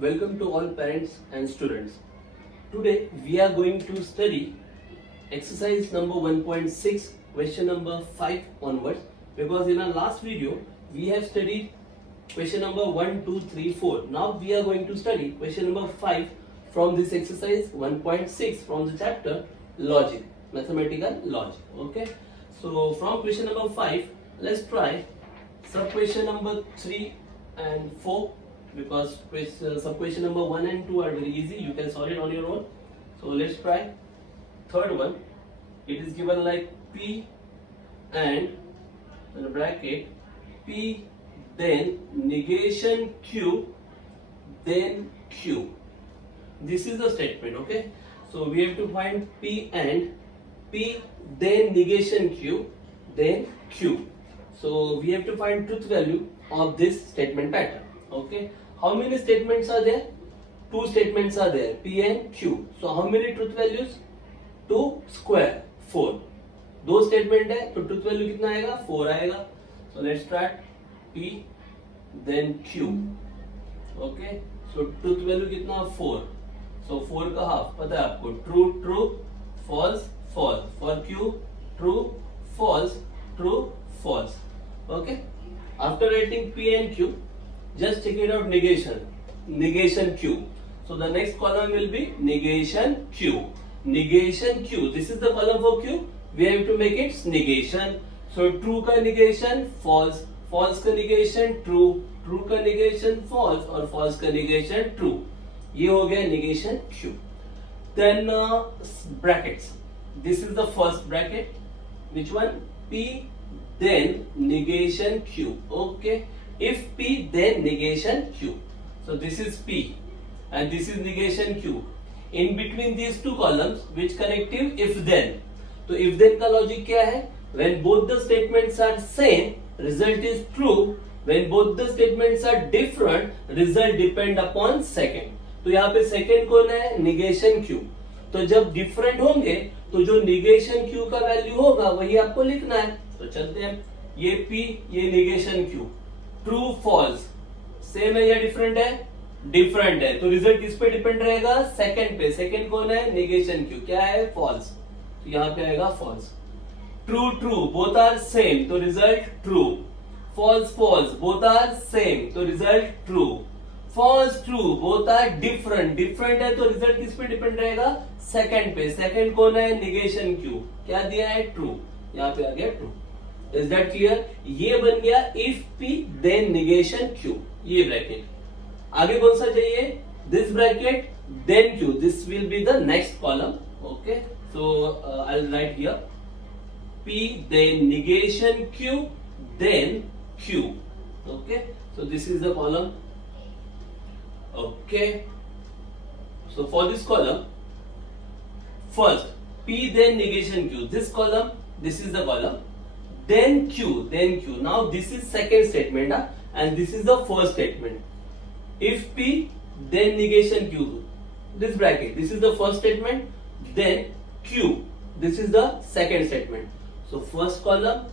Welcome to all parents and students. Today we are going to study exercise number 1.6, question number 5 onwards, because in our last video we have studied question number 1, 2, 3, 4. Now we are going to study question number 5 from this exercise 1.6 from the chapter logic, mathematical logic. Okay, so from question number 5 let's try sub question number 3 and 4, because sub question number 1 and 2 are very easy, you can solve it on your own. So let's try third one. It is given like P and in a bracket P, then negation Q, then Q. This is the statement. Okay, so we have to find P and P, then negation Q, then Q. So we have to find truth value of this statement pattern. Okay, how many statements are there? Two statements are there, P and Q. So how many truth values? 2 square 4. दो statement है तो truth value कितना आएगा? 4 आएगा. So let's start P then Q. Okay, so truth value कितना? 4. So 4 का half पता है आपको, true true false false. For Q true false true false. Okay, after writing P and Q, just check it out negation Q. So the next column will be negation Q. Negation Q, this is the column for Q. We have to make its negation. So true का negation false, false का negation true, true का negation false और false का negation true. ये हो गया negation Q. Then brackets. This is the first bracket. Which one? P then negation Q. Okay, if P then negation Q. So this is P and this is negation Q. In between these two columns, which connective? If then. तो if then का logic क्या है? When both the statements are same, result is true. When both the statements are different, result depend upon second. तो यहाँ पे second कौन है? negation Q. तो जब different होंगे तो जो negation Q का वैल्यू होगा वही आपको लिखना है. तो चलते हैं, ये P, ये negation Q. True false same है या डिफरेंट है? डिफरेंट है. तो रिजल्ट किस पे डिपेंड रहेगा? सेकंड पे. सेकंड कौन है? Negation Q. क्या है? फॉल्स. तो यहाँ पे आएगा false. True true both are same, तो result true. False false both are same, तो result true. False true both are different, different है तो रिजल्ट किस पे डिपेंड रहेगा? सेकंड पे. सेकंड कौन है? Negation Q. क्या दिया है? ट्रू. यहाँ पे आ गया ट्रू. Is that clear? ये बन गया if P then negation Q. ये ब्रैकेट. आगे कौन सा चाहिए? This bracket then Q. This will be the next column. Okay, so I'll write here P then negation Q then Q. Okay, so this is the column. Okay, so for this column, first P then negation Q. This column, this is the column. Then Q, then Q. Now this is second statement, and this is the first statement. If P, then negation Q. This bracket, this is the first statement. Then Q, this is the second statement. So first column,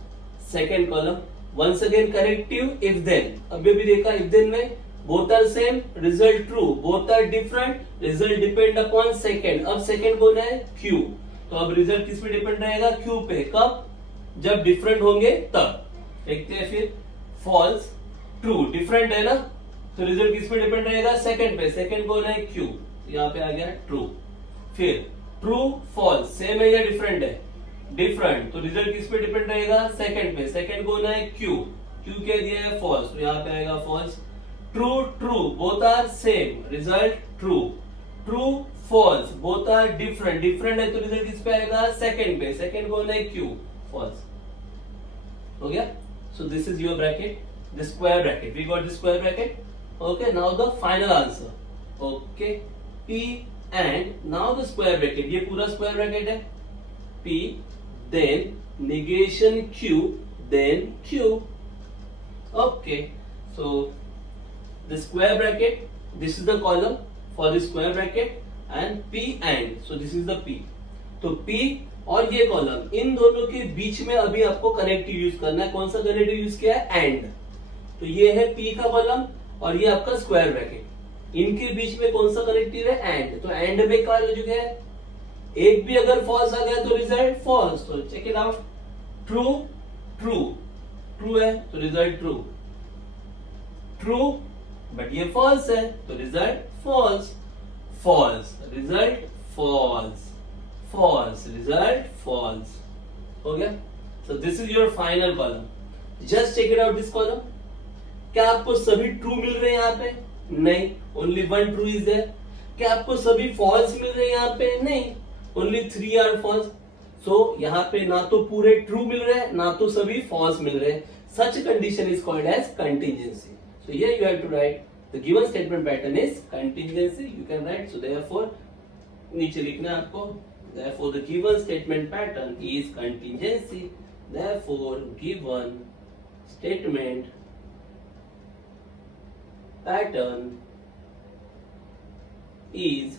second column. Once again corrective if then. अभी भी देखा if then में both are same, result true. Both are different, result depend upon second. अब second कौन है? Q. तो अब result किस पे depend रहेगा? Q पे. कब? जब डिफरेंट होंगे तब. देखते हैं फिर. फॉल्स ट्रू, डिफरेंट है ना, तो रिजल्ट किस पे डिपेंड रहेगा? सेकंड पे. सेकंड कौन है? क्यू. यहाँ पे आ गया ट्रू. फिर ट्रू फॉल्स सेम है या डिफरेंट है? डिफरेंट, तो रिजल्ट किस पे डिपेंड रहेगा? सेकंड पे. सेकंड कौन है? क्यू. क्यू क्या दिया है? फॉल्स. तो यहाँ पे आएगा false. True true both are same, result true. True false both are different, different है तो रिजल्ट किस पे आएगा? सेकंड पे. सेकंड कौन है? क्यू. False. हो गया. So this is your bracket, the square bracket. We got the square bracket. Okay, now the final answer. Okay, P and now the square bracket. ये पूरा square bracket है. P then negation Q then Q. Okay, so the square bracket, this is the column for the square bracket, and P and, so this is the P. तो P और ये column, इन दोनों के बीच में अभी आपको कनेक्टिव यूज करना है. कौन सा कनेक्टिव यूज किया है? एंड. तो ये है P का कॉलम और ये आपका स्क्वायर ब्रैकेट. इनके बीच में कौन सा कनेक्टिव है, एंड, तो एंड में क्या लॉजिक है, एक भी अगर फॉल्स आ गया तो रिजल्ट फॉल्स, तो check it out, true true true है तो रिजल्ट ट्रू, ट्रू बट ये फॉल्स है तो result false, false result false, false result false, हो गया। So this is your final column, just check it out this column, क्या आपको सभी ट्रू मिल रहे हैं यहाँ पे, नहीं, only one true is there. क्या आपको सभी फॉल्स मिल रहे हैं यहाँ पे, नहीं, ओनली 3 आर फॉल्स। सो यहाँ पे ना तो पूरे ट्रू मिल रहे हैं ना तो सभी फॉल्स मिल रहे हैं, such condition is called as contingency. So here you have to write the given statement pattern is contingency, you can write, so therefore नीचे लिखना है आपको, therefore the given statement pattern is contingency, therefore given statement pattern is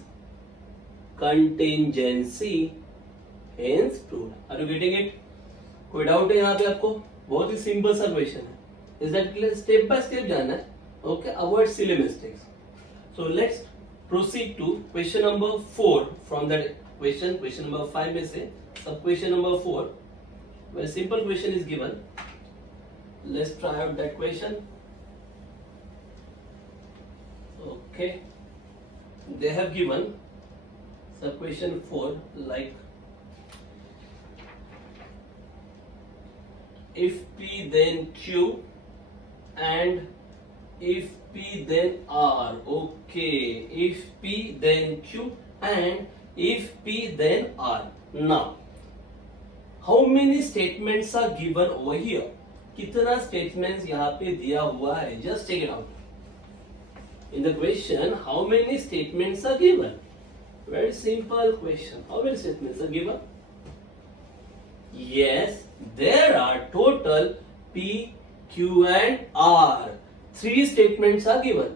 contingency, hence true। Are you getting it? कोई doubt है यहाँ पे आपको? बहुत ही सिंपल सा क्वेश्चन है, is that clear? Step by step जाना है, okay, avoid silly mistakes. So let's proceed to question number 4 from that question number 5 में से sub question number 4 where simple question is given, let's try out that question। okay, they have given sub question 4 like if P then Q and if P then R, okay, if P then Q and if P then R। Now, how many statements are given over here? कितना statements यहाँ पे दिया हुआ है? Just check it out. In the question, how many statements are given? Very simple question. How many statements are given? Yes, there are total P, Q and R. 3 statements are given.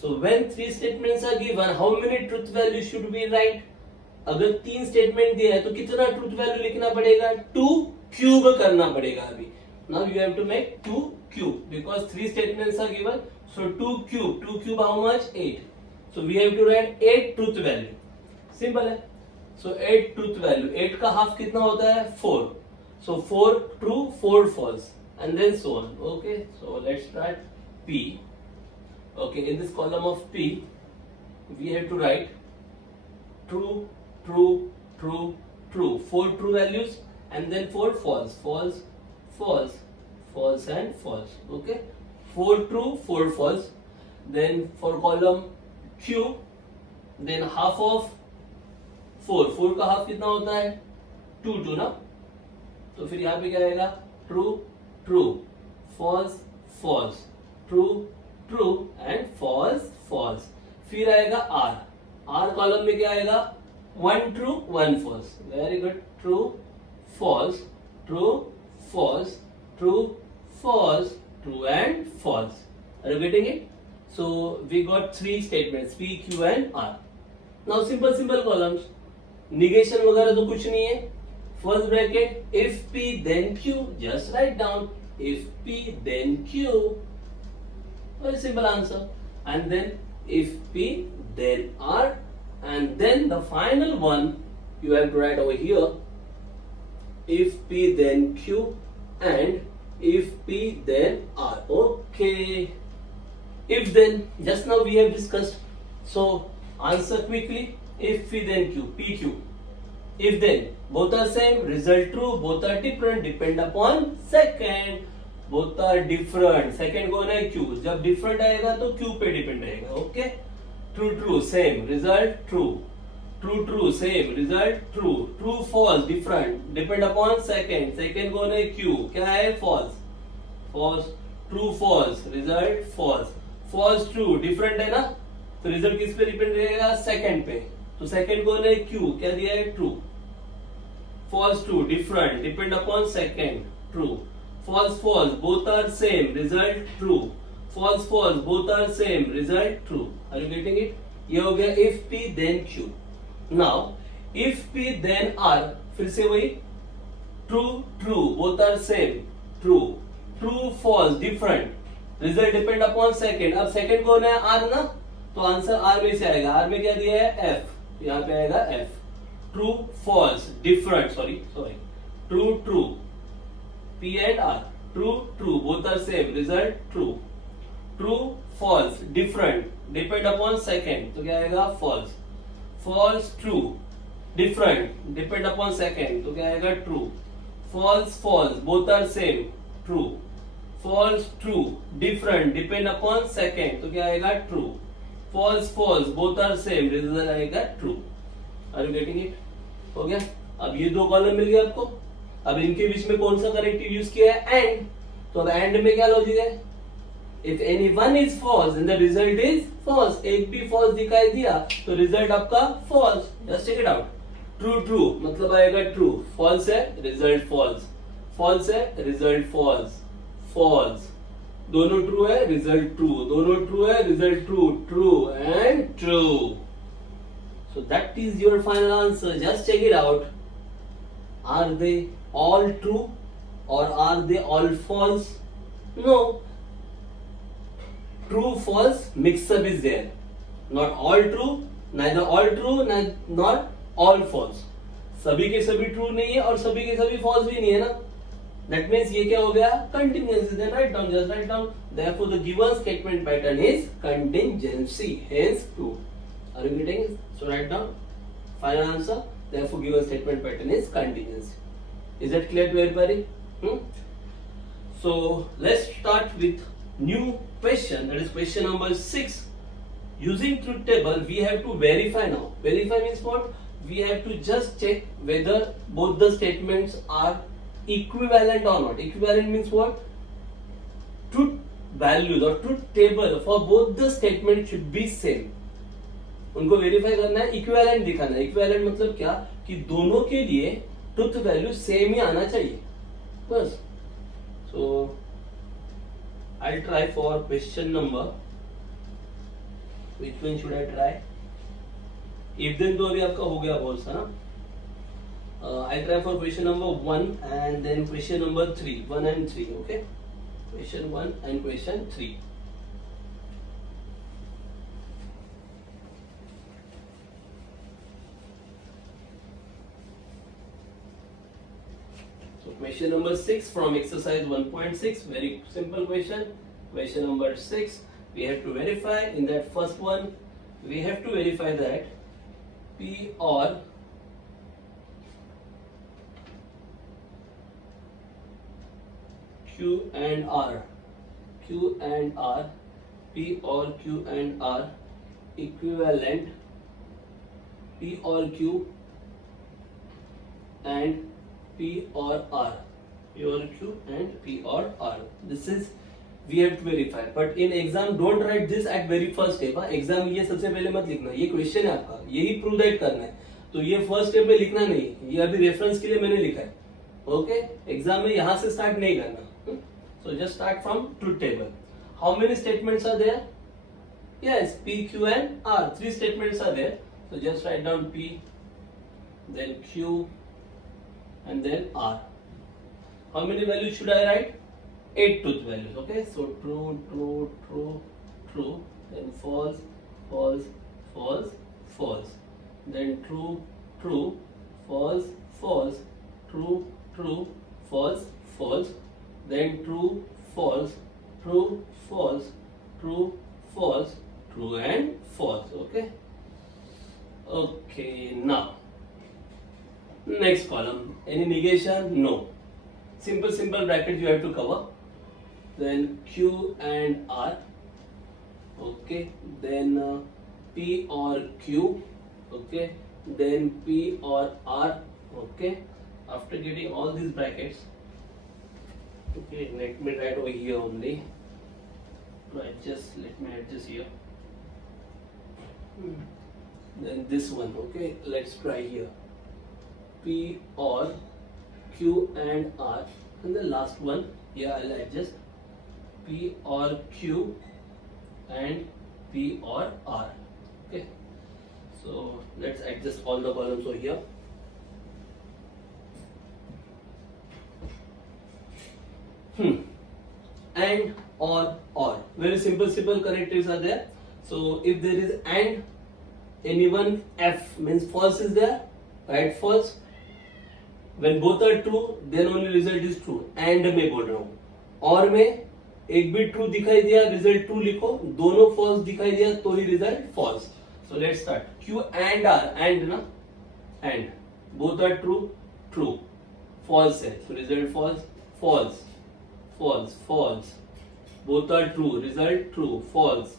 So when 3 statements are given, how many truth values should we write? अगर 3 statement दिया है तो कितना truth value लिखना पड़ेगा? 2 cube करना पड़ेगा अभी। Now you have to make 2 cube because 3 statements are given. So 2 cube how much? 8. So we have to write 8 truth value. Simple है। So 8 truth value. 8 का हाफ कितना होता है? 4. So 4 true, 4 false, and then so on. Okay. So let's write P. Okay, in this column of P, we have to write true, true, true, true. 4 true values and then 4 false, false, false, false and false. Okay, 4 true, 4 false. Then for column Q, then half of 4. 4 का half कितना होता है? 2 ना? तो फिर यहाँ पे क्या आएगा? True, true, false, false, true, true and false, false। फिर आएगा R। R कॉलम में क्या आएगा? 1 true, 1 false। Very good। True, false, true, false, true, false, true and false। Are you getting it? So we got 3 statements P, Q and R। Now simple columns। Negation वगैरह तो कुछ नहीं है। First bracket if P then Q, just write down if P then Q, very simple answer, and then if P then R, and then the final one you have to write over here if P then Q and if P then R। okay, if then just now we have discussed, so answer quickly, if P then Q, P Q, if then both are same, result true, both are different, depend upon second, both are different, second कौन है? Q। जब different आएगा तो Q पे depend रहेगा। okay, true true same, result true, true true same, result true, true false different, depend upon second, second कौन है? Q। क्या है? false, false, true false, result false, false true different है ना, तो result किस पे depend रहेगा? second पे। तो second कौन है? Q। क्या दिया है? true, false true different, depend upon second, true, false false both are same, result true, false false both are same, result true। Are you getting it? ये हो गया if P then Q। Now if P then R, फिर से वही true true both are same, true, true false different, result depend upon second। अब second कौन है? R ना, तो आंसर आर में से आएगा। आर में क्या दिया है? एफ, यहाँ पे आएगा F. True false different, sorry true true, P and R, true true both are same, result true. True false different, depend upon second, तो क्या आएगा? False. False true different, depend upon second, तो क्या आएगा? True. False false both are same, true. False true different, depend upon second, तो क्या आएगा? True. False false both are same, result आएगा true. Are you getting it? हो गया। अब ये दो कॉलम मिल गया आपको। अब इनके बीच में कौन सा करेक्टिव यूज किया है? एंड। तो अब एंड में क्या लॉजिक है? If any one is false then the result is false. एक भी फॉल्स दिखाई दिया तो रिजल्ट आपका false. Just check it out. True true मतलब आएगा ट्रू, फॉल्स है रिजल्ट फॉल्स, फॉल्स है रिजल्ट फॉल्स, फॉल्स। दोनों ट्रू है रिजल्ट ट्रू, दोनों ट्रू है result true, true and true. So that is your final answer. Just check it out. Are they all true or are they all false? No. True false mix up is there. Not all true, neither all true, not all false. सभी के सभी true नहीं है और सभी के सभी false भी नहीं है ना। That means ये क्या हो गया? Contingency. Then write down, just write down. Therefore the given statement pattern is contingency. Hence true. Are you getting it? So write down final answer. Therefore given statement pattern is contingency. Is that clear to everybody? So let's start with new question, that is question number 6. Using truth table we have to verify now. Verify means what? We have to just check whether both the statements are equivalent or not. Equivalent means what? Truth values or truth table for both the statements should be same. उनको verify करना है, equivalent दिखाना है। Equivalent मतलब क्या? कि दोनों के लिए ट्रुथ वैल्यू सेम ही आना चाहिए, बस। So I try for question number, which one should I try? If then तो अभी आपका हो गया बहुत सारा। I try for question number 1 and then question number 3, 1 and 3, okay? Question 1 and question 3। Question number 6 from exercise 1.6, very simple question. Question number 6, we have to verify. In that first one, we have to verify that P or Q and R, P or Q and R equivalent, P or Q and P or R, P or Q and P or R. This is we have to verify. But in exam don't write this at very first step. Exam ये सबसे पहले मत लिखना। ये question है आपका, यही prove that करना है, तो ये फर्स्ट स्टेप में लिखना नहीं, ये अभी रेफरेंस के लिए मैंने लिखा है, ओके? एग्जाम में यहाँ से स्टार्ट नहीं करना। So just start from truth table. How many statements are there? Yes, P, Q and R. 3 statements are there. So just write down P, then Q and then R. How many values should I write? 8 truth values, okay? So true, true, true, true, then false, false, false, false, then true, true, false, false, true, true, false, false, then true, false, true, false, true, false, true and false, okay? Okay, now next column, any negation? No. Simple brackets you have to cover. Then Q and R, okay? Then P or Q, okay? Then P or R, okay? After getting all these brackets, okay, let me write over here only. Let me adjust here. Then this one, okay? Let's try here. P or Q and R, and the last one here I'll adjust P or Q and P or R, okay? So let's adjust all the columns over here. And or very simple connectives are there. So if there is and, anyone F means false is there, right? False. When both are true, then only result is true. And में बोल रहा हूँ, और में एक भी true दिखाई दिया, रिजल्ट ट्रू लिखो, दोनों फॉल्स दिखाई दिया तो ही result false. So let's start. Q and R, and ना, and both are true, true, false है तो result false, false, false, false, both are true, result true, false,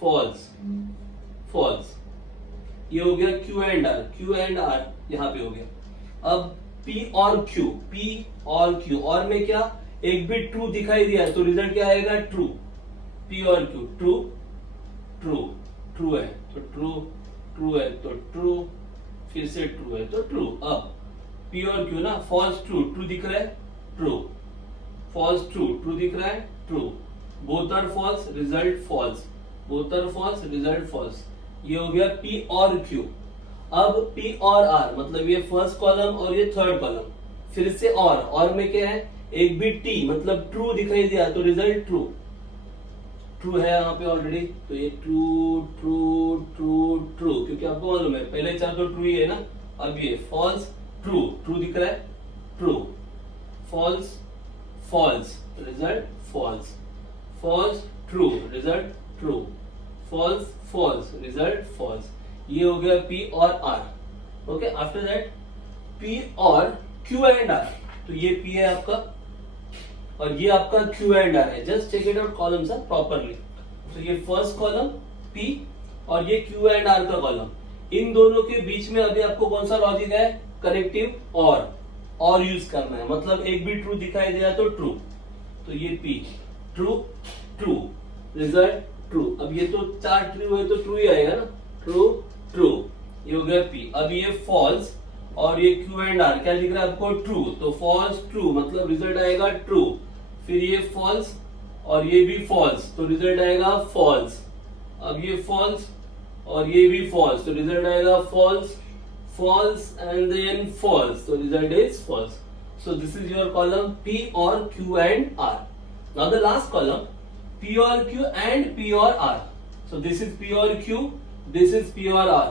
false, false. ये हो गया Q and R. Q and R यहाँ पे हो गया. अब P और Q, P और Q, और में क्या, एक भी ट्रू दिखाई दिया तो रिजल्ट क्या आएगा, ट्रू. P और Q, ट्रू, ट्रू, ट्रू है तो ट्रू, ट्रू है तो ट्रू, फिर से ट्रू है तो ट्रू. अब P और Q ना, फॉल्स ट्रू, ट्रू दिख रहा है, ट्रू, फॉल्स ट्रू, ट्रू दिख रहा है, true, both are false, result false, both are false, result false. ये हो गया P और Q. अब P और R, मतलब ये फर्स्ट कॉलम और ये थर्ड कॉलम, फिर से और में क्या है, एक भी T मतलब ट्रू दिखाई दिया तो रिजल्ट ट्रू, ट्रू है यहाँ पे ऑलरेडी, तो ये ट्रू, ट्रू, ट्रू, ट्रू, क्योंकि आपको मालूम है पहले चार तो ट्रू ही है ना. अब ये फॉल्स, ट्रू, ट्रू दिख रहा है, true, false, false, result false, false, true, result true, false, false, result false. ये हो गया P और R. Okay, after that P और Q एंड R. तो ये P है आपका और ये आपका Q एंड R है. Just check it out columns are properly. तो ये फर्स्ट कॉलम P और ये Q एंड R का कॉलम. इन दोनों के बीच में अभी आपको कौन सा लॉजिक है, कनेक्टिव और यूज करना है. मतलब एक भी ट्रू दिखाई दिया तो ट्रू, तो ये P true, true, result true. अब ये तो चार ट्रू है तो ट्रू ही आएगा ना, ट्रू, ट्रू. ये हो गया P. अब ये फॉल्स और ये Q एंड R क्या दिख रहा है आपको, ट्रू, तो फॉल्स ट्रू मतलब रिजल्ट आएगा ट्रू. फिर ये फॉल्स और ये भी फॉल्स तो रिजल्ट आएगा फॉल्स. अब ये फॉल्स और ये भी फॉल्स तो रिजल्ट आएगा false, false and then false, तो result is false. So this is your column P और Q and R. Now the last column P और Q एंड P और R. So this is P और Q, this is P और R.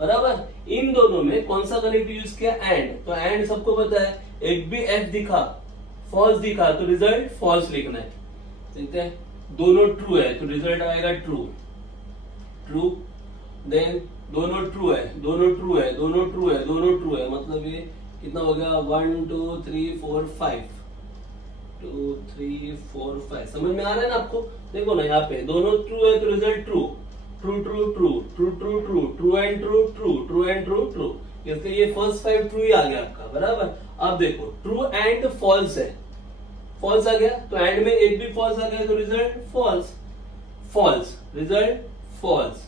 बराबर. इन दोनों में कौन सा कनेक्टिव यूज किया, एंड. तो एंड सबको पता है, एक भी F दिखा, फॉल्स दिखा तो रिजल्ट फॉल्स लिखना है. ठीक है, दोनों ट्रू है तो रिजल्ट आएगा ट्रू, ट्रू. देन दोनों ट्रू है, दोनों ट्रू है, दोनों ट्रू है, दोनों ट्रू है, मतलब ये कितना हो गया, 1 2 3 4 5, 2 3 4 5. समझ में आ रहा है ना आपको. देखो ना यहाँ पे दोनों ट्रू है तो result true, true, true, true, true, true, true, true and true, true, true and true, true. इसलिए ये फर्स्ट 5 ट्रू ही आ गया आपका. बराबर. अब देखो ट्रू एंड फॉल्स है, फॉल्स आ गया तो एंड में एक भी फॉल्स आ गया तो result false, false, result false,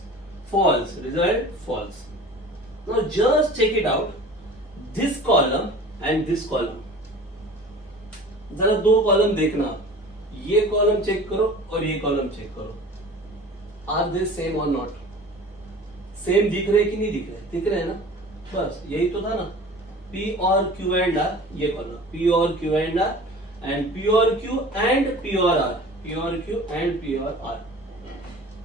false, result false. Now just check it out, this column and this column. जरा दो कॉलम देखना, ये कॉलम चेक करो और ये कॉलम चेक करो. आर दे सेम और नॉट, सेम दिख रहे कि नहीं दिख रहे, दिख रहे हैं ना. बस यही तो था ना, P और Q एंड R, ये कॉलम P और Q and R and P और Q and P और R, P और Q and P और R.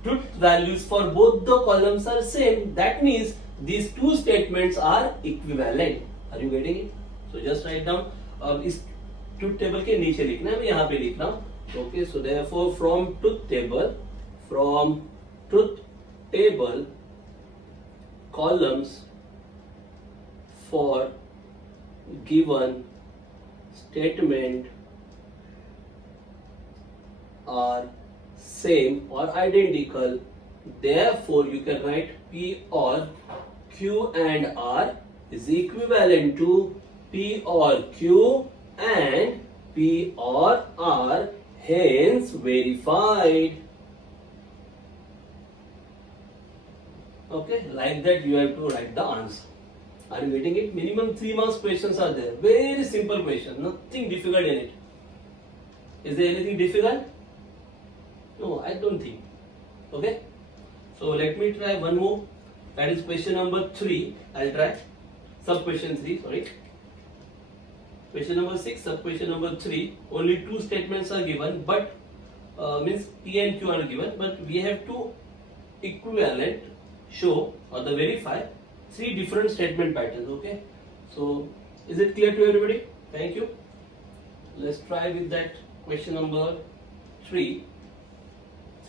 Truth values for both the columns are same. That means these two statements are equivalent. Are you getting it? So just write down. अब इस truth table के नीचे लिखना है, मैं यहाँ पे लिख रहा हूँ. Okay, so therefore from truth table columns for given statement are same or identical. Therefore you can write P or Q and R is equivalent to P or Q and P or R, hence verified. Okay, like that you have to write the answer. Are you getting it? Minimum 3 marks questions are there. Very simple question, nothing difficult in it. Is there anything difficult? No, I don't think. Okay, so let me try one more. That is question number 3. I'll try sub question 3. Sorry, question number 6, sub question number 3. Only 2 statements are given, but means P and Q are given, but we have to equivalent, show or the verify three different statement patterns. Okay, so is it clear to everybody? Thank you. Let's try with that question number 3.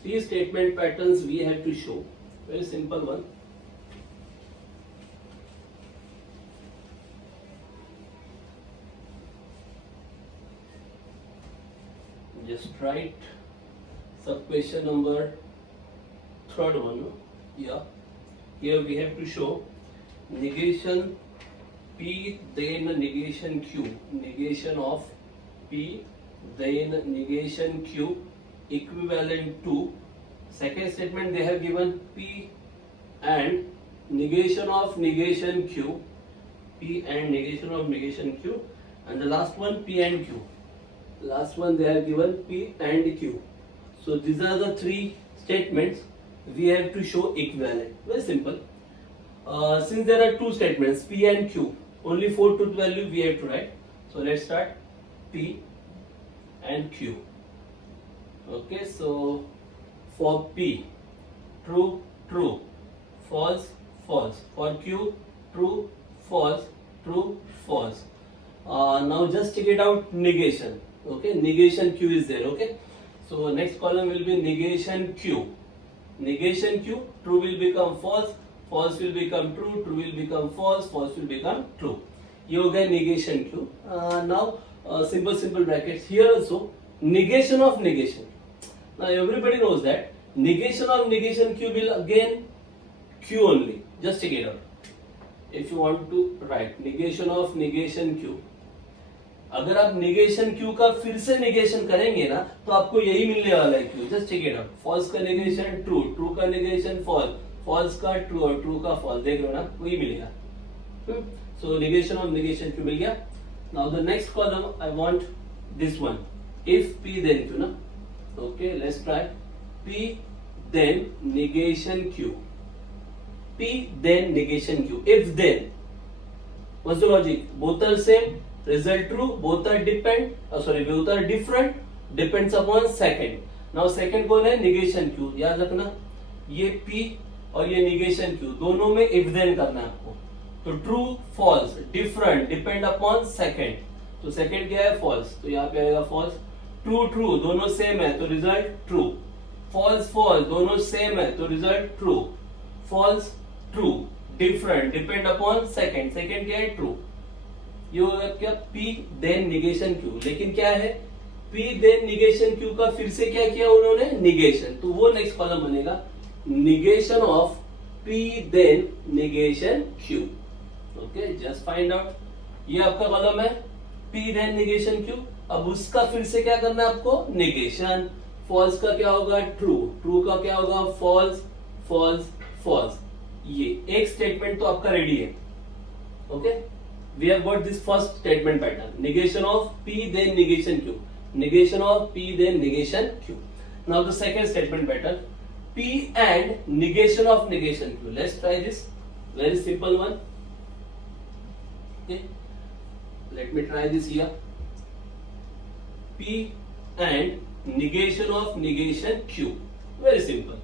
Three statement patterns we have to show. Very simple one. Just write sub question number 3rd one. Yeah. Here we have to show negation P then negation Q. Negation of P then negation Q equivalent to, second statement they have given P and negation of negation Q, P and negation of negation Q, and the last one P and Q. Last one they have given P and Q. So these are the three statements we have to show equivalent. Very simple. Since there are two statements P and Q, only 4 truth value we have to write. So let's start P and Q. Okay, so for P, true, true, false, false. For Q, true, false, true, false. Now just check it out, negation. Okay, negation Q is there. Okay, so next column will be negation Q. Negation Q, true will become false, false will become true, true will become false, false will become true. ये हो गया negation Q. Now simple brackets here also, negation of negation. Now everybody knows that negation of negation Q will again Q only. Just check it out. If you want to write negation of negation Q, अगर आप negation Q का फिर से negation करेंगे ना तो आपको यही मिलने वाला है Q. Just check it out. False का negation true, true का negation false, false का true और true का false. देख लो ना, वही मिलेगा. So negation of negation Q मिल गया. Now the next column I want this one. If P then Q ना. Okay, let's try. P then negation Q. P then negation Q. If then, what's the logic? Both are same, result true. Both are both are different. Depends upon second. Now second कौन है? Negation Q. याद रखना. ये P और ये negation Q दोनों में if then करना है आपको. तो true, false, different, depend upon second. तो second क्या है? False. तो यहाँ पे आएगा false. True, true दोनों same है तो result true. False, false दोनों same है तो result true. False, true, different, depend upon second. Second क्या है? True. ये होगा क्या? P then negation Q. लेकिन क्या है? P then negation Q का फिर से क्या किया उन्होंने? Negation. तो वो next column बनेगा negation of P then negation Q. Okay, just find out. ये आपका column है P then negation Q. अब उसका फिर से क्या करना है आपको? Negation. False का क्या होगा? True. True का क्या होगा? False, false, false. ये एक स्टेटमेंट तो आपका रेडी है. Okay, we have got this first statement pattern. Negation of P then negation Q. Negation of P then negation Q. Now the second statement pattern, P and negation of negation Q. Let's try this. Very simple one. Okay, let me try this here. P and negation of negation Q. Very simple.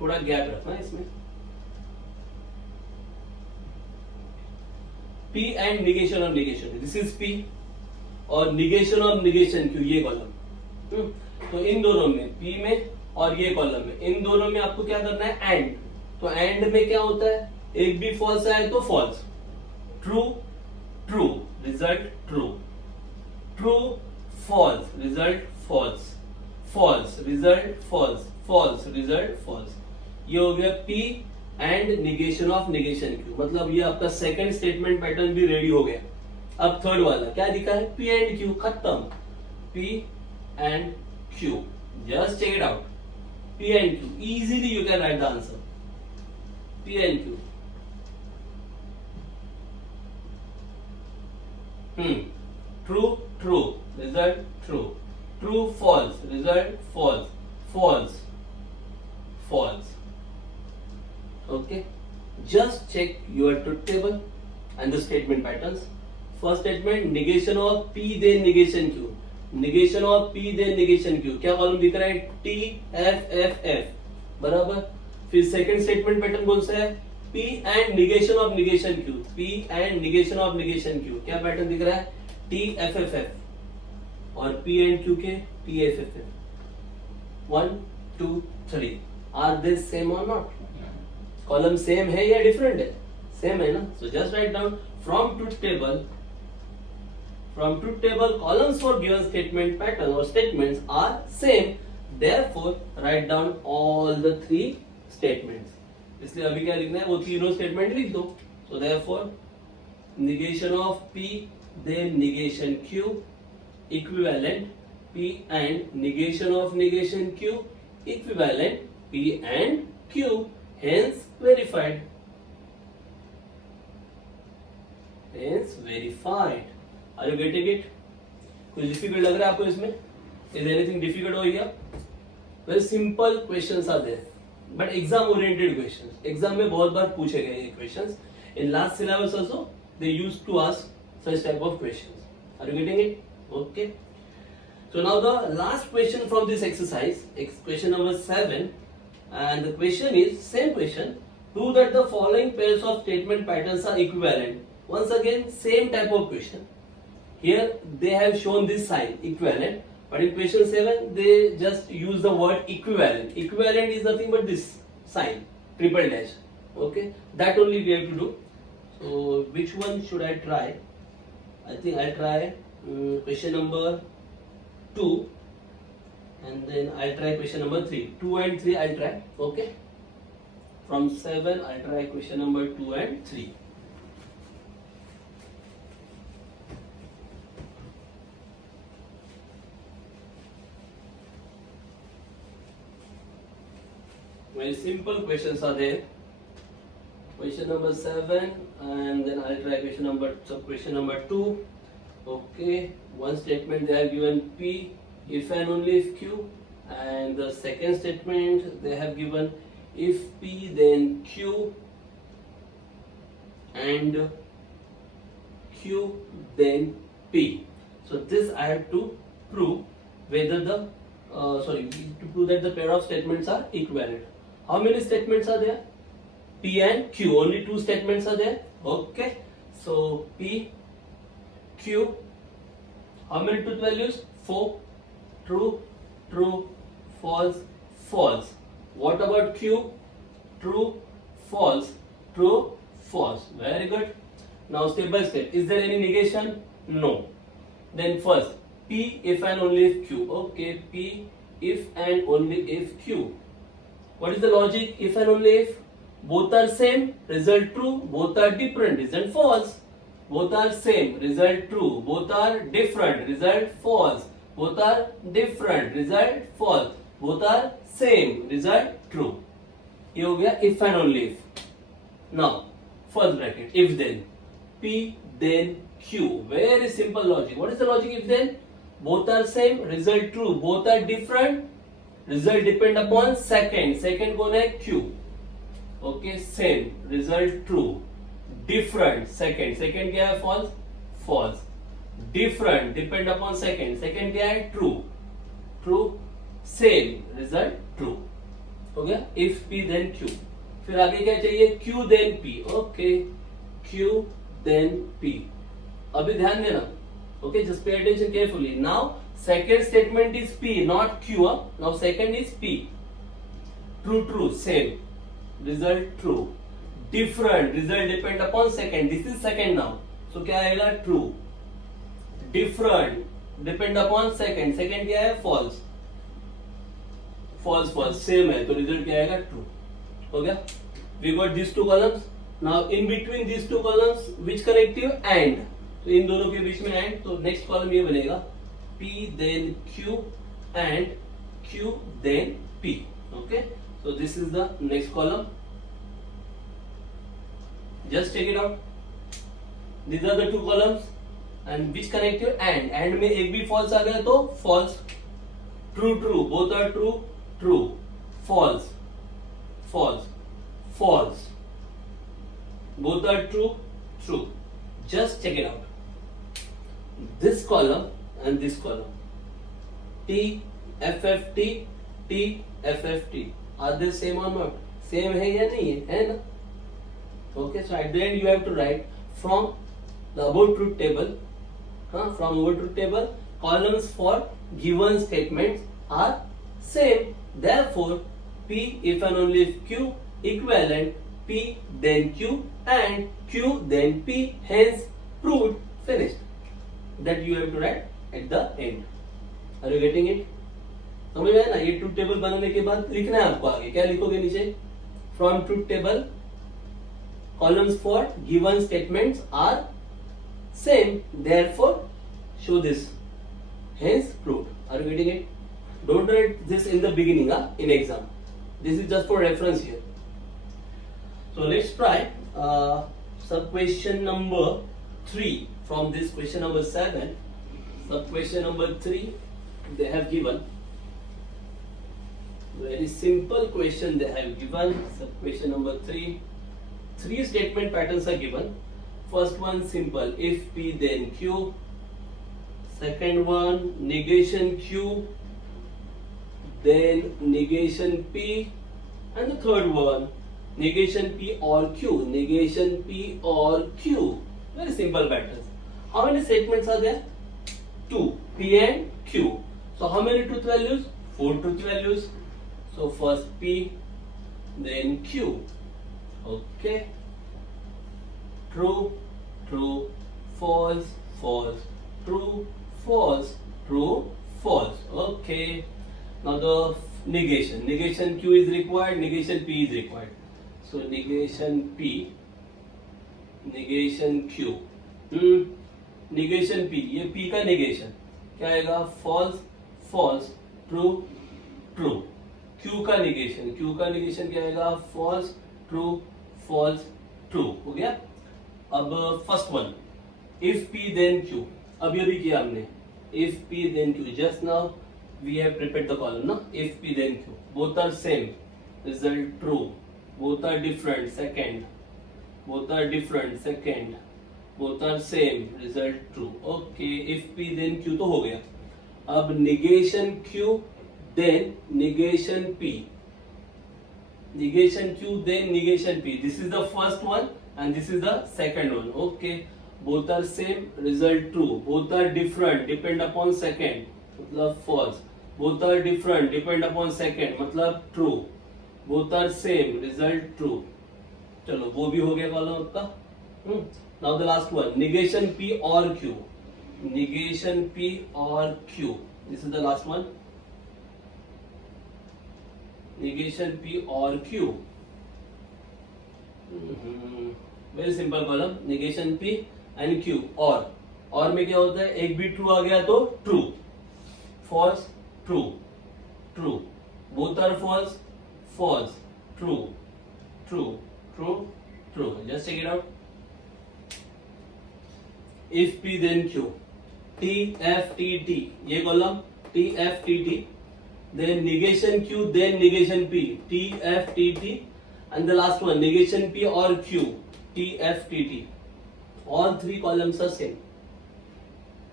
थोड़ा gap रखना है इसमें. P and negation of negation. This is P और negation of negation Q ये column. तो इन दोनों में P में और ये कॉलम में, इन दोनों में आपको क्या करना है? एंड. तो एंड में क्या होता है? एक भी फॉल्स आए तो false. True, true, result true. True, false, result false. False, result false. False, result false. ये हो गया P and negation of negation Q. मतलब ये आपका सेकंड स्टेटमेंट पैटर्न भी रेडी हो गया. अब थर्ड वाला क्या दिखा है? P and Q. खत्म. P and Q. Just check it out. P and Q. Easily you can write the answer. P and Q. True, true, result true. True, false, result false. False, false. Okay, just check your truth table and the statement patterns. First statement, negation of P then negation Q. Negation of P then negation Q, क्या column दिख रहा है T F F F बराबर। फिर second statement pattern कौन सा है P and negation of negation Q, P and negation of negation Q, क्या पैटर्न दिख रहा है T F F F और P एंड Q के T F F F। 1 2 3 are they same और नॉट, कॉलम सेम है या डिफरेंट है, सेम है ना। So just write down from truth table, from truth table columns for given statement pattern or statements are same, therefore write down all the three statements। इसलिए अभी क्या लिखना है वो तीनों स्टेटमेंट लिख दो। so therefore negation of P then negation Q equivalent P and negation of negation Q equivalent P and Q, hence verified, hence verified। Are you getting it? कुछ डिफिकल्ट लग रहा है आपको इसमें? Is anything difficult over here? Very simple questions are there, but exam oriented questions. Exam में बहुत बार पूछे गए ये questions. In last syllabus also they used to ask such type of questions. Are you getting it? Okay. So now the last question from this exercise, question number 7, and the question is same question. Prove that the following pairs of statement patterns are equivalent. Once again same type of question. Here they have shown this sign equivalent, but in question 7 they just use the word equivalent. Equivalent is nothing but this sign, triple dash. Okay, that only we have to do. So which one should I try? I think I'll try question number 2, and then I'll try question number 3. 2 and 3 I'll try. Okay, from 7 I'll try question number 2 and 3. Very simple questions are there. Question number 7, and then I'll try question number 2. Okay, one statement they have given P if and only if Q, and the second statement they have given if P then Q and Q then P. So this I have to prove whether the to prove that the pair of statements are equivalent. How many statements are there? P and Q, only 2 statements are there. Okay, so P, Q, how many truth values? 4. True, true, false, false. What about Q? True, false, true, false. Very good. Now step by step. Is there any negation? No. Then first, P if and only if Q. Okay, P if and only if Q. What is the logic? If and only if. Both are same, result true. Both are different, result false. Both are same, result true. Both are different, result false. Both are different, result false. Both are same, result true. ये हो गया if and only if. Now first bracket, if then P then Q. Very simple logic. What is the logic if then? Both are same, result true. Both are different, result depend upon second. Second कौन है? Q. Okay, same, result true. Different, second. Second क्या है? False. False. Different depend upon second. Second क्या है? True. True. Same, result true. हो गया? If P then Q. फिर आगे क्या चाहिए? Q then P. Okay, Q then P. अभी ध्यान देना. Okay, just pay attention carefully. Now second statement is P, not Q. Now second is P. True, true, same. Result true. Different, result depend upon second. This is second now. So क्या आएगा? True. Different, depend upon second. Second क्या है? False. False, false. Same है. तो result क्या आएगा? True. हो गया? We got these two columns. Now in between these two columns, which connective? And. तो इन दोनों के बीच में and. तो next column ये बनेगा P then Q and Q then P. Okay. So this is the next column. Just check it out. These are the two columns, and which connective? And में एक भी false आ गया तो false. True, true. Both are true. True. False. False. False. Both are true. True. Just check it out. This column and this column. T, FFT, T, FFT. Are they same or not? Same है या नहीं है ना? Okay, so at the end you have to write from the above truth table. From above truth table, columns for given statements are same. Therefore, P if and only if Q equivalent, P then Q and Q then P, hence proved, finished. That you have to write at the end. Are you getting it? समझ में आया ना? ये truth table बनाने के बाद लिखना है आपको आगे. क्या लिखोगे नीचे? From truth table, columns for given statements are same. Therefore, show this. Hence proved. Are you getting it? Don't write this in the beginning, in exam. This is just for reference here. So let's try sub question number 3 from this question number 7. Sub question number 3 they have given. Very simple question they have given. Sub question number 3. 3 statement patterns are given. First one simple, if P then Q. Second one negation Q, then negation P, and the third one negation P or Q, negation P or Q. Very simple patterns. How many statements are there? 2, P and Q. So how many truth values? 4 truth values. So first P, then Q. Okay. True, true, false, false, true, false, true, false. Okay. Now the negation. Negation Q is required, negation P is required. So negation P, negation Q. Negation P, ये P का negation क्या आएगा? False, false, true, true. Q का negation, Q का negation क्या आएगा? False, true, false, true. हो गया? अब first one, if P then Q. अब ये भी किया हमने, if P then Q. Just now we have prepared the column, ना? If P then Q. Both are same. Result true. Both are different. Second. Both are different. Second. Both are same. Result true. Okay. If P then Q तो हो गया. अब negation Q then negation P. Negation Q then negation P. This is the first one and this is the second one. Okay. Both are same. Result true. Both are different. Depend upon second. मतलब false. Both are different. Depend upon second. मतलब true. Both are same. Result true. चलो वो भी हो गया column आपका. Now the last one. Negation P or Q. Negation P or Q. This is the last one. Negation P or Q. Very simple column. Negation P and Q. और में क्या होता है? एक भी true आ गया तो true. False, true, true. Both are false, false, true, true, true, true. Just check it out. If P then Q. T, F, T, T. ये column T, F, T, T. Then negation Q, then negation P. T, F, T, T. And the last one, negation P or Q. T, F, T, T. All 3 columns are same.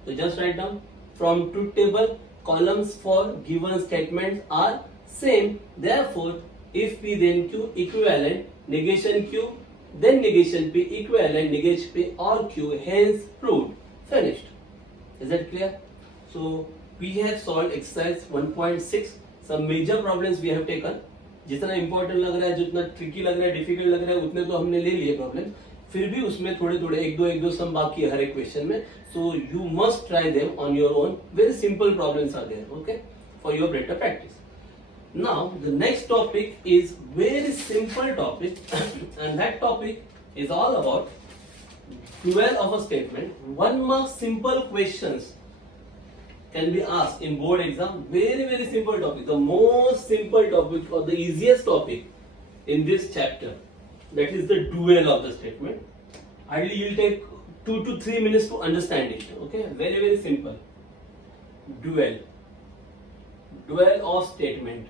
So just write down. From truth table, columns for given statements are same. Therefore, if P then Q equivalent, negation Q, then negation P equivalent, negation P or Q, hence proved. Finished. Is that clear? So we have solved exercise 1.6. Some major problems we have taken. जितना important लग रहा है, जितना tricky लग रहा है, difficult लग रहा है, उतने तो हमने ले लिए problem. फिर भी उसमें थोड़े थोड़े एक दो सम बाकी है हर एक क्वेश्चन में. So you must try them on your own. Very simple problems are there, okay, for your better practice. Now the next topic is very simple topic, and that topic is all about dual of a statement. 1 mark simple questions can be asked in board exam. Very simple topic, the most simple topic or the easiest topic in this chapter. That is the dual of the statement. Hardly you'll take 2 to 3 minutes to understand it. Okay, very simple. Dual of statement.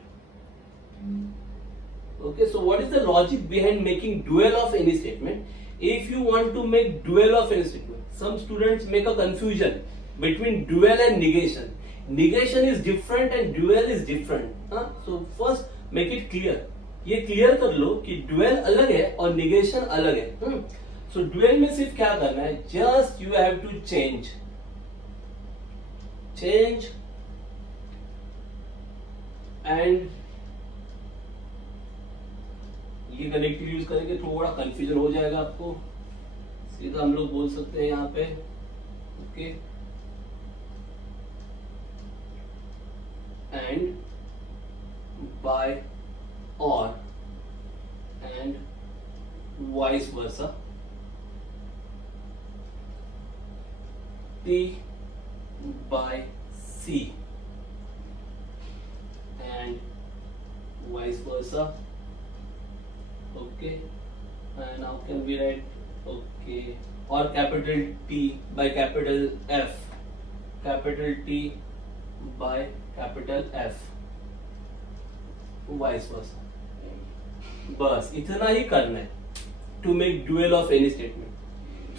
Okay, so what is the logic behind making dual of any statement? If you want to make dual of any statement, some students make a confusion between dual and negation. negation is different and dual is different. So first make it clear. ये clear कर लो कि dual अलग है और negation अलग है. So dual में सिर्फ क्या करना है, just you have to change and ये कनेक्टिव यूज करेंगे, थोड़ा कंफ्यूजन हो जाएगा आपको. सीधा हम लोग बोल सकते हैं यहाँ पे okay and bye or and vice versa. P by C and vice versa. Okay, and now can we write okay, or capital T by capital F, capital T by capital F, vice versa. बस इतना ही करना है to make dual of any statement.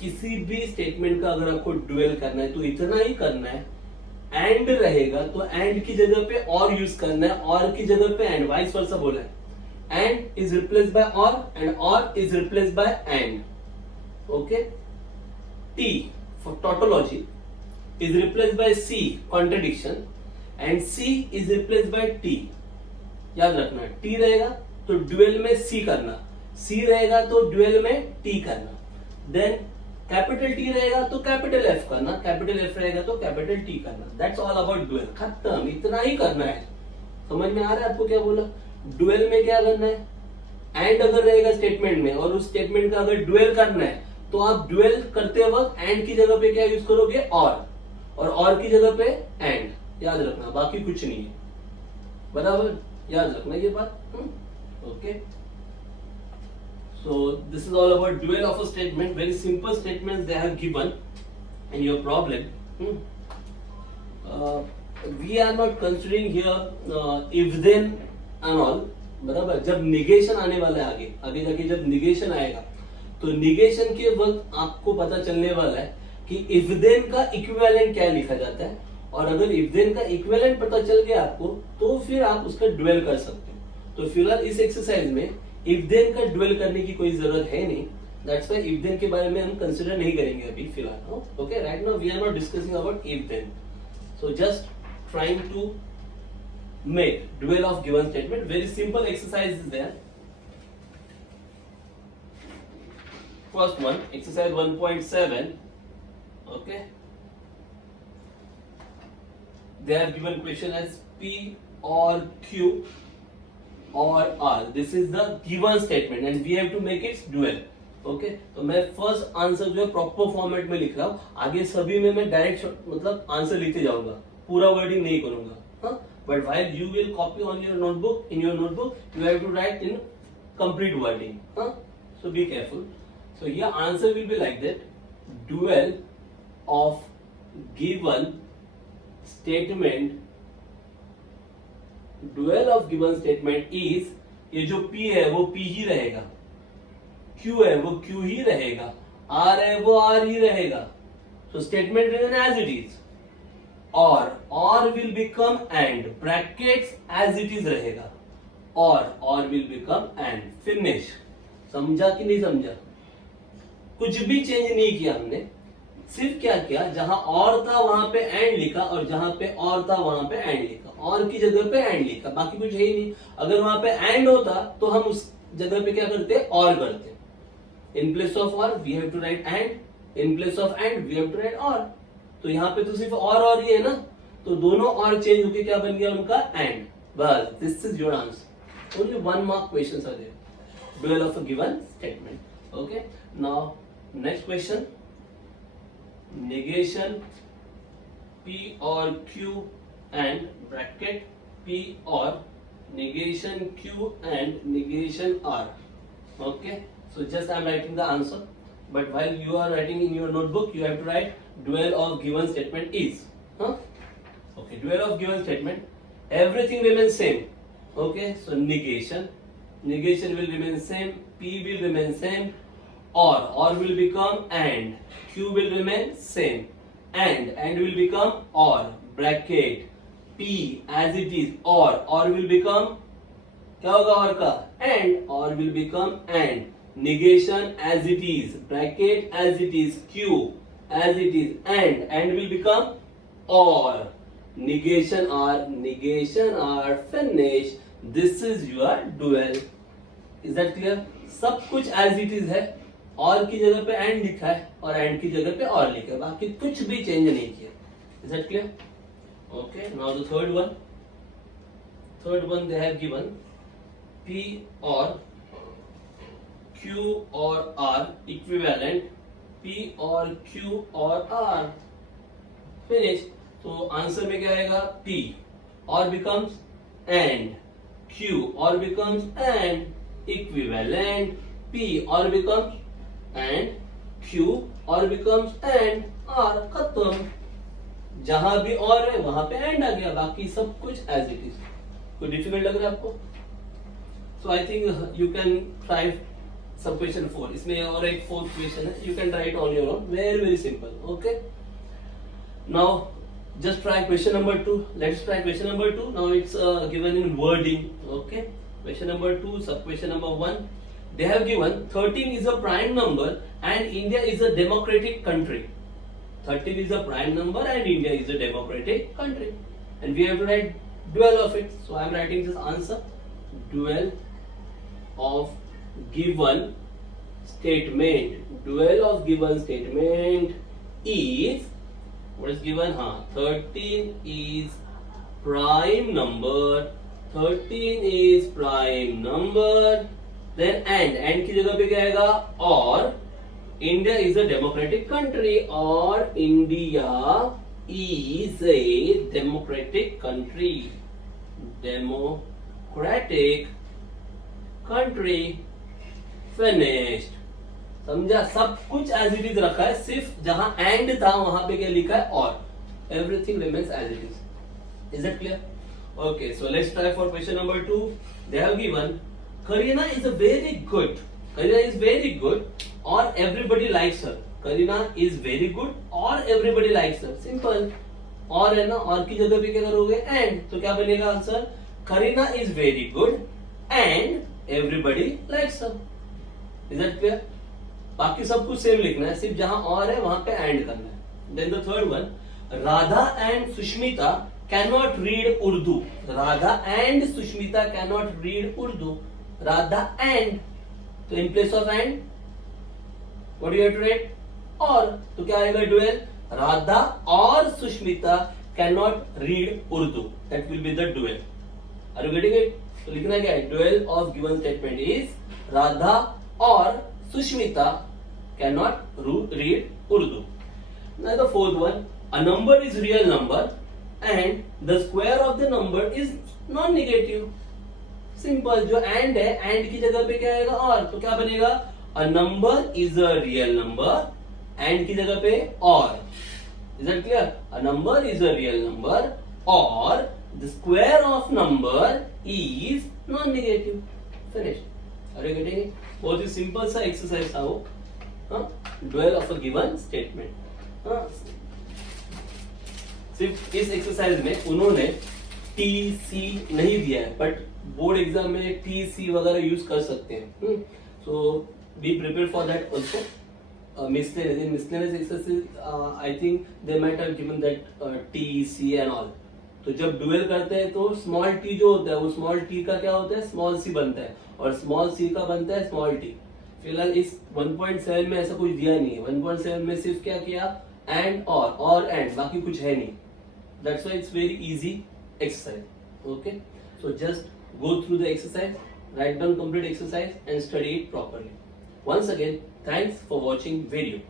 किसी भी statement का अगर आपको dual करना है तो इतना ही करना है. एंड रहेगा तो एंड की जगह पे और यूज करना है, और की जगह पे एंड, वाइस वर्सा बोला है. And is replace by or and or is replace by and. Okay, T for tautology is replace by C contradiction and C is replace by T. याद रखना, टी रहेगा तो डुएल में सी करना, सी रहेगा तो डुएल में टी करना. देन कैपिटल टी रहेगा तो कैपिटल एफ करना, कैपिटल एफ रहेगा तो कैपिटल टी करना. That's all about dual. खत्म, इतना ही करना है. समझ में आ रहा है आपको क्या बोला? डुएल में क्या करना है, एंड अगर रहेगा स्टेटमेंट में और उस स्टेटमेंट का अगर डुएल करना है तो आप डुएल करते वक्त एंड की जगह पे क्या यूज करोगे, और की जगह पे एंड. याद रखना, बाकी कुछ नहीं है. बराबर, याद रखना ये बात. Okay, so this is all about dual of a statement. Very simple statements they have given in your problem. We are not considering here if then and all. बराबर, जब निगेशन आने वाला है आगे जाके जब निगेशन आएगा तो निगेशन के वक्त आपको पता चलने वाला है कि इफ देन का इक्विवेलेंट क्या लिखा जाता है. और अगर इफ देन का इक्विवेलेंट पता चल गया आपको तो फिर आप उसका डुएल कर सकते हो. तो फिलहाल इस एक्सरसाइज में इफ देन का डुएल करने की कोई जरूरत है नहीं. दैट्स व्हाई इफ देन के बारे में हम कंसीडर नहीं करेंगे अभी फिलहाल. Okay, right now we are not discussing about if then. So just trying to make dual of given statement. Very simple exercise is there. First one, exercise 1.7. ओके, they have given question as P or Q or R. This is the given statement and we have to make its dual. Okay, तो मैं first answer जो है proper format में लिख रहा हूँ. आगे सभी में मैं डायरेक्ट मतलब आंसर लिखते जाऊंगा, पूरा वर्डिंग नहीं करूंगा. But while you will copy on your notebook, in your notebook you have to write in complete wording. So be careful. So ये answer will be like that. Dual of given statement, dual of given statement is, ये जो P है वो P ही रहेगा, Q है वो Q ही रहेगा, R है वो R ही रहेगा. So statement written as it is. Or will become and, brackets as it is रहेगा, or will become and. Finish. समझा कि नहीं समझा? कुछ भी चेंज नहीं किया हमने. सिर्फ क्या किया, जहां और था वहां पे एंड लिखा और जहां पे और था वहां पे एंड लिखा, और की जगह पे एंड लिखा. बाकी कुछ है ही नहीं. अगर वहां पे एंड होता तो हम उस जगह पे क्या करते, और करते. In place of or we have to write and, in place of and we have to write or. तो यहाँ पे तो सिर्फ और ही है ना, तो दोनों और चेंज होके क्या बन गया उनका, एंड. बस, this is your answer. Only 1 mark questions are there. Dual of a given statement. Okay, now next question. negation P or Q and bracket P or negation Q and negation R. Okay, so just I am writing the answer, but while you are writing in your notebook you have to write dual of given statement is. Okay, dual of given statement, everything remains same. Okay, so negation will remain same, P will remain same, or will become and, Q will remain same, and will become or, bracket, P as it is, or will become, क्या होगा और का, and, or will become and. Negation as it is, bracket as it is, Q as it is, and will become or. Negation or finish. This is your dual. Is that clear? सब कुछ as it is है, और की जगह पे and लिखा है और and की जगह पे और लिखा है, बाकी कुछ भी चेंज नहीं किया. Is that clear? Okay. Now the third one. Third one they have given P or Q or R equivalent. P or Q or R. Finish. तो आंसर में क्या आएगा? P or becomes and, Q or becomes and, equivalent. P or becomes and, Q or becomes and, R. खत्म. जहां भी और है वहां पे and आ गया, बाकी सब कुछ as it is. कोई डिफिकल्ट लग रहा है आपको? So I think you can try some question 4. इसमें और एक फोर्थ क्वेश्चन है, you can try it on your own. Very simple. Okay. Now just try question number 2. Let's try question number 2. Now it's given in wording. Okay. Question number 2, sub question number 1. They have given 13 is a prime number and India is a democratic country. 13 is a prime number and India is a democratic country. And we have to write dual of it. So I am writing this answer. Dual of given statement. Dual of given statement is, what is given? 13 is prime number. 13 is prime number. Then and की जगह पे क्या आएगा? और India is a democratic country, or India is a democratic country. Democratic country. Finished. समझा? सब कुछ as it is रखा है, सिर्फ जहां and था वहां पे क्या लिखा है और. Everything remains as it is. Is that clear? Okay, so let's try for question number 2. They have given Kareena is very good. Kareena is very good or everybody likes her. Kareena is very good or everybody likes her. Simple. और है ना, और की जगह पे क्या करोगे? And. तो क्या बनेगा answer? Kareena is very good and everybody likes her. Is that clear? बाकी सब कुछ सेम लिखना है, सिर्फ जहां और है वहां पे एंड करना है. Then the third one, Radha and Sushmita cannot read Urdu. Radha and Sushmita cannot read Urdu. Radha and, तो in place of and, what do you have to write? और, तो क्या आएगा dual? Radha or Sushmita cannot read Urdu. That will be the dual. Are you getting it? तो लिखना क्या है? Dual of given statement is Radha or Sushmita cannot read Urdu. Now the fourth one, a number is real number and the square of the number is non-negative. Simple. जो and है, and की जगह पे क्या आएगा? और. तो क्या बनेगा? A number is a real number and की जगह पे और. Is that clear? A number is a real number or the square of number is non-negative. Finished. Are you getting it? बहुत ही सिंपल सा एक्सरसाइज था वो. Dual of a given statement. सिर्फ इस एक्सरसाइज में उन्होंने टी सी नहीं दिया है, बट बोर्ड एग्जाम में टी सी वगैरह यूज कर सकते हैं. So be prepare for that also. Miscellaneous exercise I think they might have given that T C and all. तो जब डुएल करते हैं तो स्मॉल टी जो होता है वो स्मॉल टी का क्या होता है? स्मॉल सी बनता है, और स्मॉल सी का बनता है स्मॉल टी. फिलहाल इस 1.7 में ऐसा कुछ दिया नहीं है. 1.7 में सिर्फ क्या किया? एंड और एंड, बाकी कुछ है नहीं. That's why it's very easy exercise. Okay, so just go through the exercise, write down complete exercise and study it properly. Once again, thanks for watching video.